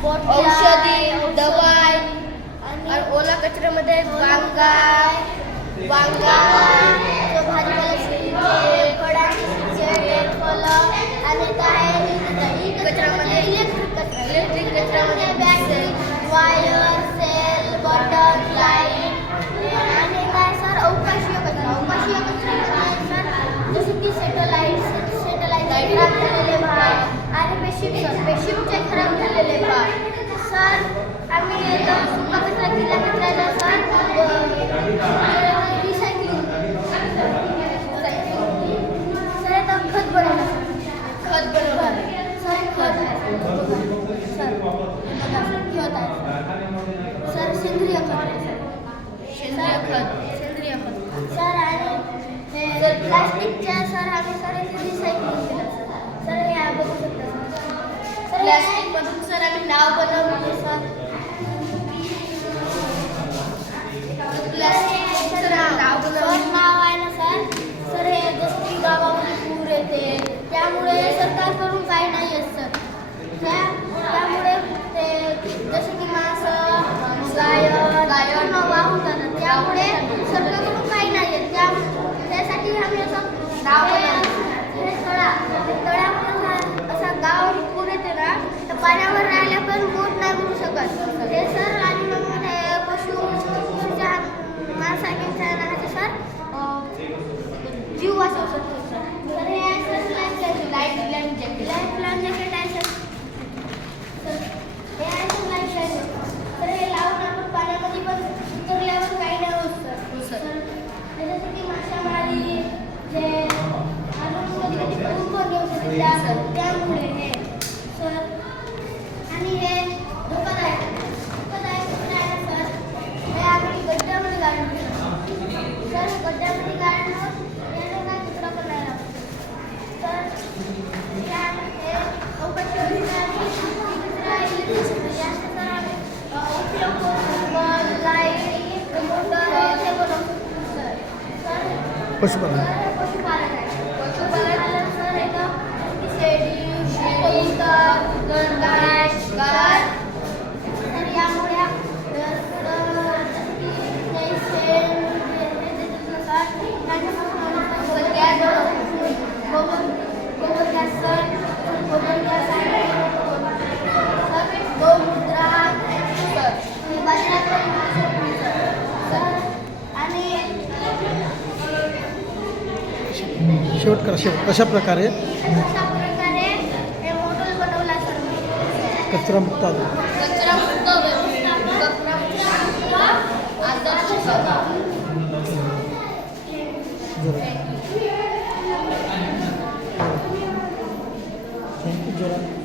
औषधी दवाई आणि ओला कचऱ्यामध्ये वांगा भाजीपाला फळं आणि काय कचऱ्यामध्ये इलेक्ट्रिक कचऱ्यामध्ये battery wire cell button light आणि काय सर अवकाशीय कचऱ्यामध्ये सर जसे की सॅटेलाइट खराब झालेले भाग आणि स्पेसशिपचे खराब झालेले भाग सर आम्ही सुका कचरा गिला कचऱ्याला सर रिसायकलिंग सर आता खत बनवलं सर खत सर सेंद्रिय खत सर आणि प्लास्टिकच्या सर आम्ही सर रिसायकलिंग केलं सर हे बघू शकता सर प्लास्टिकमधून सर आम्ही नाव बनवले सर प्लास्टिक नाव आहे ना सर हे जसं की गावामध्ये पूर येते त्यामुळे सरकारकडून काही नाही येत सर त्यामुळे ते जसे की माणसं गायन वाहून जातात त्यामुळे सरकारकडून काही नाही येत त्यासाठी आम्ही असं तळ्यामध्ये असा गाव पूर येते ना तर पाण्यावर राहिल्या पण बोट नाही बनू शकत हे सर आणि मग पशुच्या माणसांच्या सर जीव वाचवू शकतो सर हे आहे सर लाईफ जॅकेट आहे सर हे आहे सर लाईफ जॅकेट तर हे लावून आपण पाण्यामध्ये पण उतरल्यावर काही नाही होत सर त्याच्यासाठी मासेमारी जे त्यामुळे हे सर आणि हे धोकादायक आहे सर हे आम्ही गड्ड्यामध्ये गाडून सर गड्ड्यामध्ये गाडणं याने काय चित्र पण नाही लागत सर हे अवकाशी पशुपालन सर एक शेळी गाय तर यामुळे शेवट अशा प्रकारे हे मॉडेल बनवला सर कचरामुक्त आदर्श थँक्यू